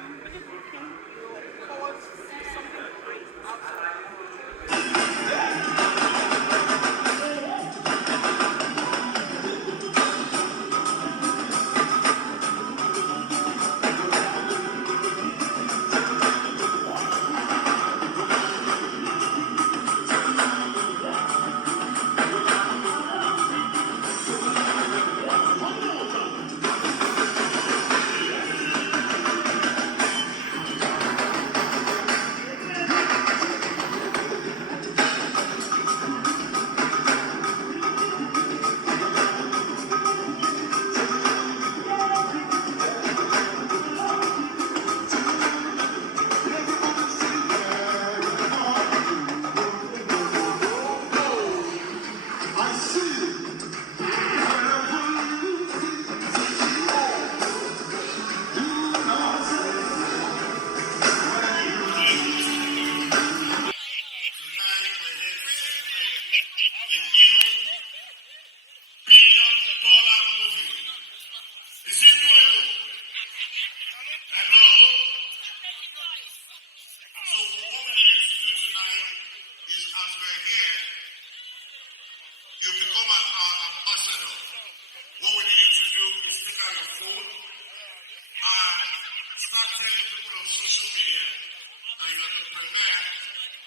imagine working, towards something great outside. Tonight we're here to celebrate the new billion-dollar movie. Is it doable? Hello? So what we need you to do tonight is, as we're here, you become our ambassador. What we need you to do is take out your phone and start telling people on social media that you are the premiere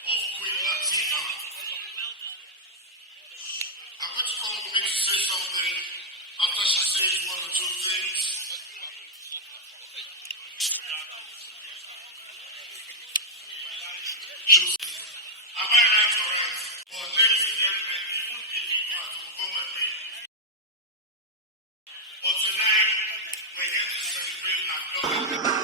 of Queen Latifah. I'm going to call me to say something after she says one or two things. Am I right or right? But ladies and gentlemen, even if you want to come with me, but tonight we're here to celebrate our daughter.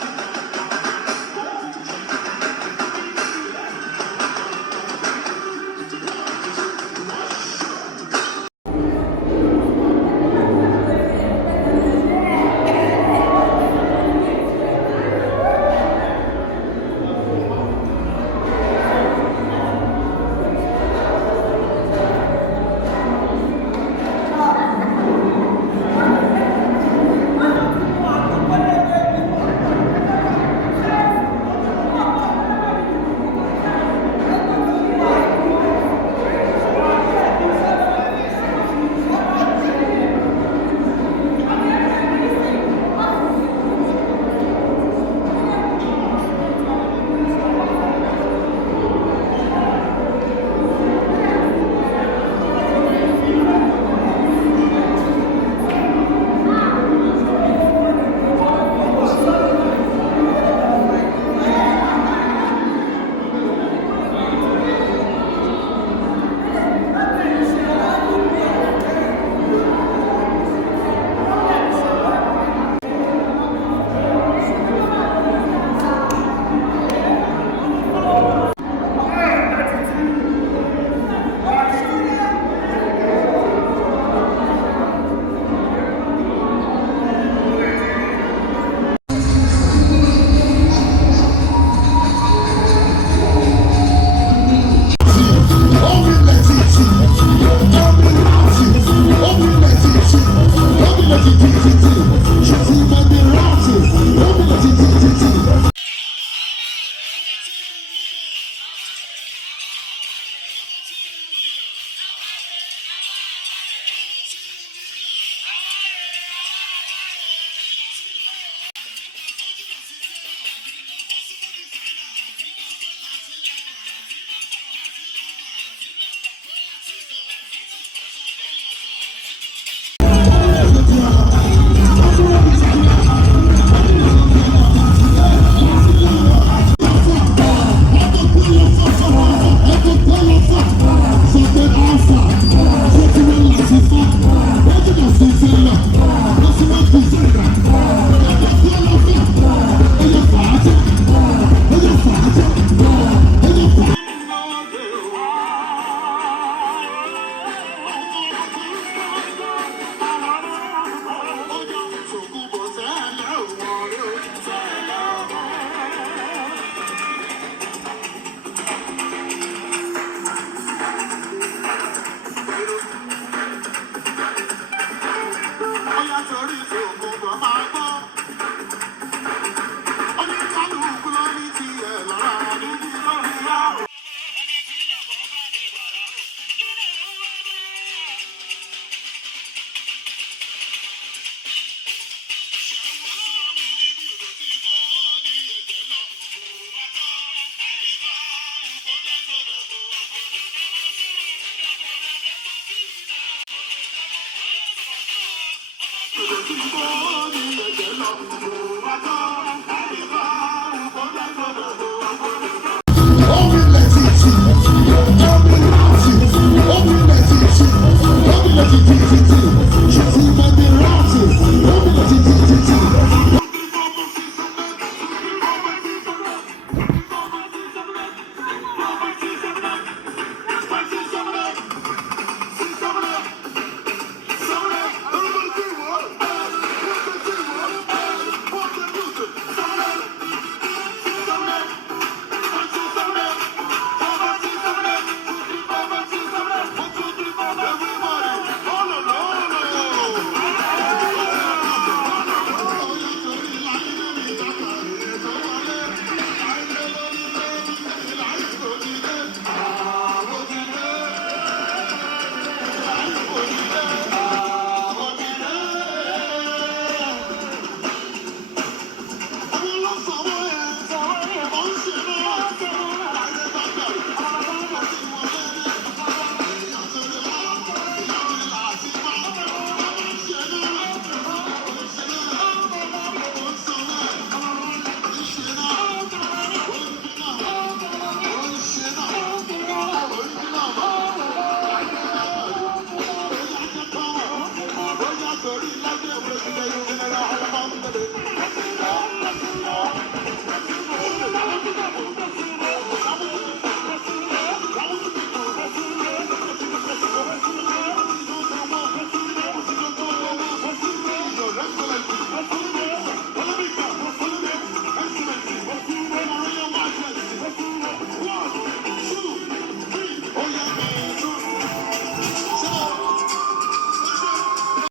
Tomato,